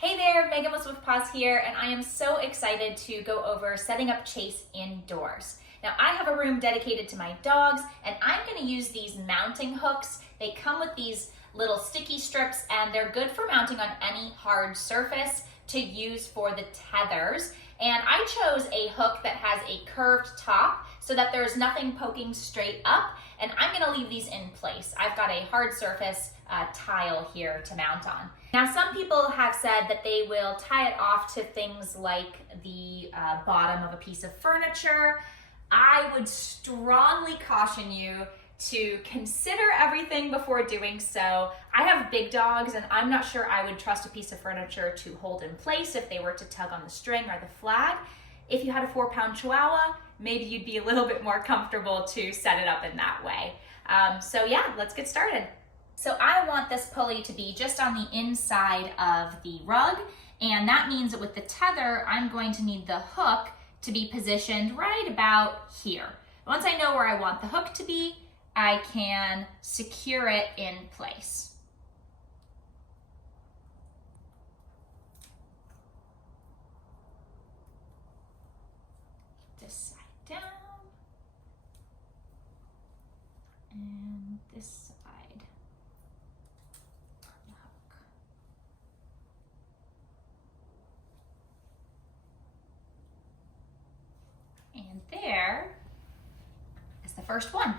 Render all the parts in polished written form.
Hey there, Meghan with SwiftPaw here, and I am so excited to go over setting up Chase indoors. Now, I have a room dedicated to my dogs, and I'm going to use these mounting hooks. They come with these little sticky strips, and they're good for mounting on any hard surface to use for the tethers. And I chose a hook that has a curved top so that there's nothing poking straight up, and I'm going to leave these in place. I've got a hard surface tile here to mount on. Now, some people have said that they will tie it off to things like the bottom of a piece of furniture. I would strongly caution you to consider everything before doing so. I have big dogs, and I'm not sure I would trust a piece of furniture to hold in place if they were to tug on the string or the flag. If you had a 4-pound Chihuahua, maybe you'd be a little bit more comfortable to set it up in that way. So yeah, let's get started. So I want this pulley to be just on the inside of the rug, and that means that with the tether, I'm going to need the hook to be positioned right about here. Once I know where I want the hook to be, I can secure it in place. This side down, and this side. And there is the first one.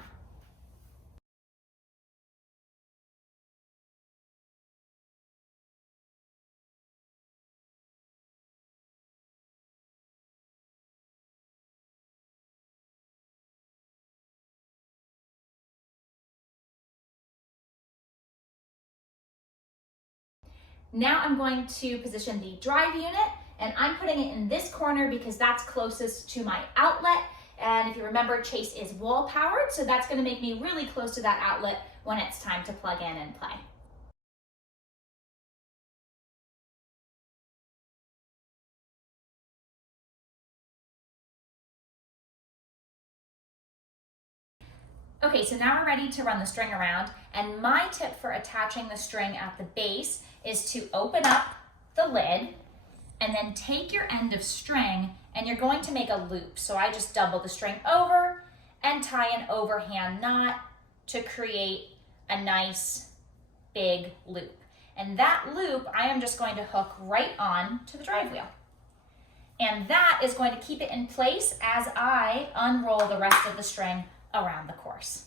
Now I'm going to position the drive unit, and I'm putting it in this corner because that's closest to my outlet. And if you remember, Chase is wall powered, so that's going to make me really close to that outlet when it's time to plug in and play. Okay, so now we're ready to run the string around, and my tip for attaching the string at the base is to open up the lid and then take your end of string, and you're going to make a loop. So I just double the string over and tie an overhand knot to create a nice big loop. And that loop, I am just going to hook right on to the drive wheel. And that is going to keep it in place as I unroll the rest of the string around the course.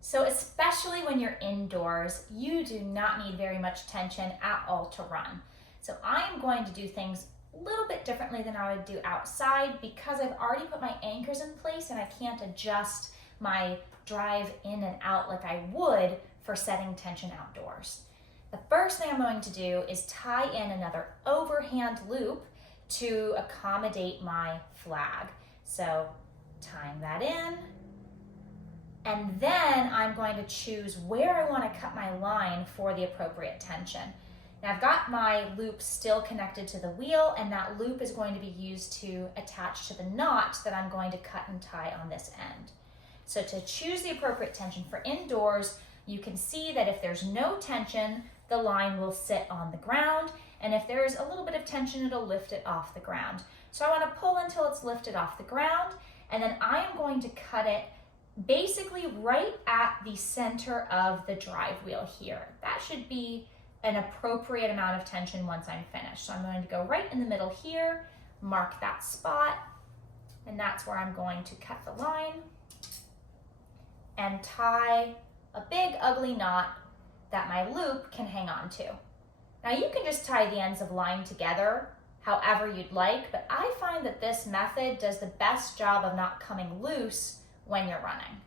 So especially when you're indoors, you do not need very much tension at all to run. So I am going to do things a little bit differently than I would do outside because I've already put my anchors in place and I can't adjust my drive in and out like I would for setting tension outdoors. The first thing I'm going to do is tie in another overhand loop to accommodate my flag. So tying that in, and then I'm going to choose where I want to cut my line for the appropriate tension. Now I've got my loop still connected to the wheel, and that loop is going to be used to attach to the knot that I'm going to cut and tie on this end. So to choose the appropriate tension for indoors, you can see that if there's no tension, the line will sit on the ground, and if there's a little bit of tension, it'll lift it off the ground. So I want to pull until it's lifted off the ground, and then I am going to cut it basically right at the center of the drive wheel here. That should be an appropriate amount of tension once I'm finished. So I'm going to go right in the middle here, mark that spot, and that's where I'm going to cut the line and tie a big ugly knot that my loop can hang on to. Now you can just tie the ends of line together however you'd like, but I find that this method does the best job of not coming loose when you're running.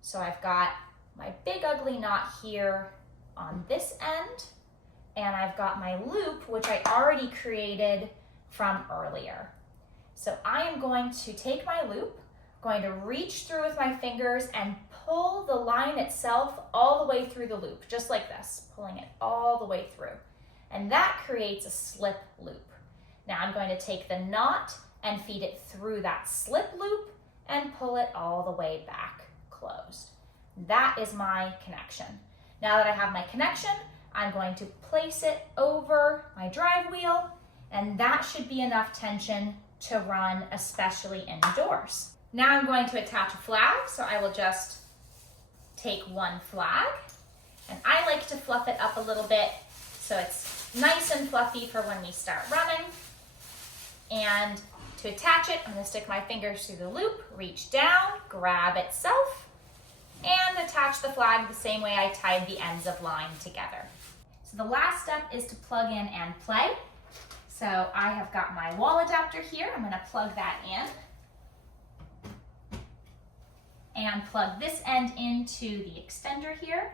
So I've got my big ugly knot here on this end, and I've got my loop, which I already created from earlier. So I am going to take my loop, going to reach through with my fingers and pull the line itself all the way through the loop, just like this, pulling it all the way through. And that creates a slip loop. Now I'm going to take the knot and feed it through that slip loop and pull it all the way back closed. That is my connection. Now that I have my connection, I'm going to place it over my drive wheel, and that should be enough tension to run, especially indoors. Now I'm going to attach a flag, so I will just take one flag, and I like to fluff it up a little bit so it's nice and fluffy for when we start running. And to attach it, I'm going to stick my fingers through the loop, reach down, grab itself, and attach the flag the same way I tied the ends of line together. So the last step is to plug in and play. So I have got my wall adapter here. I'm going to plug that in and plug this end into the extender here.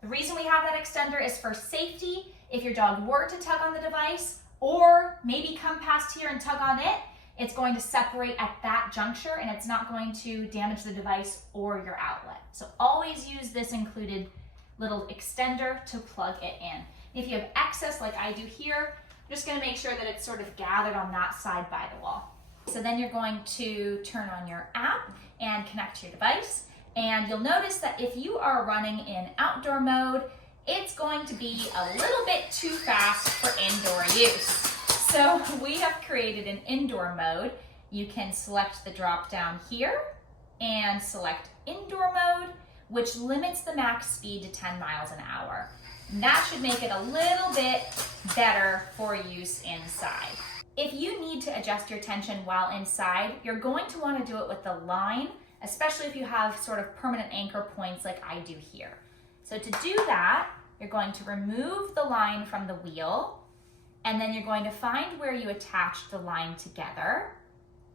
The reason we have that extender is for safety. If your dog were to tug on the device or maybe come past here and tug on it, it's going to separate at that juncture and it's not going to damage the device or your outlet. So always use this included little extender to plug it in. If you have excess like I do here, I'm just going to make sure that it's sort of gathered on that side by the wall. So then you're going to turn on your app and connect to your device. And you'll notice that if you are running in outdoor mode, it's going to be a little bit too fast for indoor use. So we have created an indoor mode. You can select the drop down here and select indoor mode, which limits the max speed to 10 miles an hour. And that should make it a little bit better for use inside. If you need to adjust your tension while inside, you're going to want to do it with the line, especially if you have sort of permanent anchor points like I do here. So to do that, you're going to remove the line from the wheel, and then you're going to find where you attach the line together.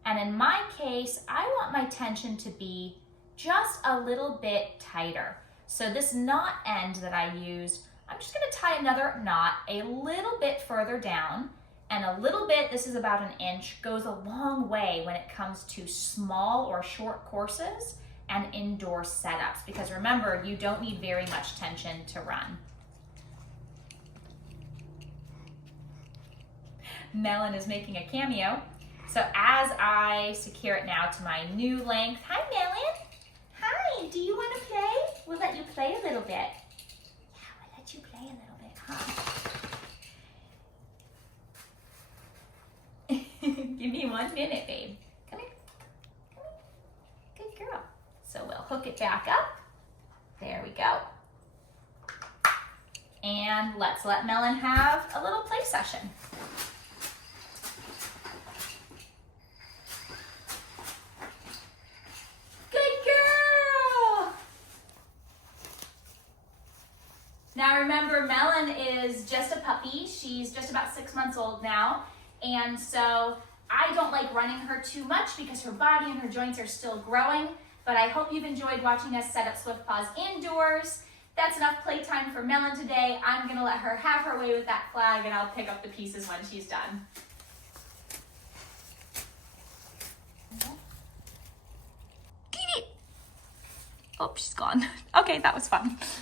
And in my case, I want my tension to be just a little bit tighter. So this knot end that I used, I'm just going to tie another knot a little bit further down, and a little bit, this is about 1 inch, goes a long way when it comes to small or short courses and indoor setups, because remember, you don't need very much tension to run. Melon is making a cameo. So as I secure it now to my new length, hi Melon, hi, do you want to play? We'll let you play a little bit. Yeah, we'll let you play a little bit, huh? Give me 1 minute, babe. Come here. Come here. Good girl. So we'll hook it back up. There we go. And let's let Melon have a little play session. Good girl! Now remember, Melon is just a puppy. She's just about 6 months old now. And so I don't like running her too much because her body and her joints are still growing, but I hope you've enjoyed watching us set up SwiftPaws indoors. That's enough playtime for Melon today. I'm gonna let her have her way with that flag and I'll pick up the pieces when she's done. Oh, she's gone. Okay, that was fun.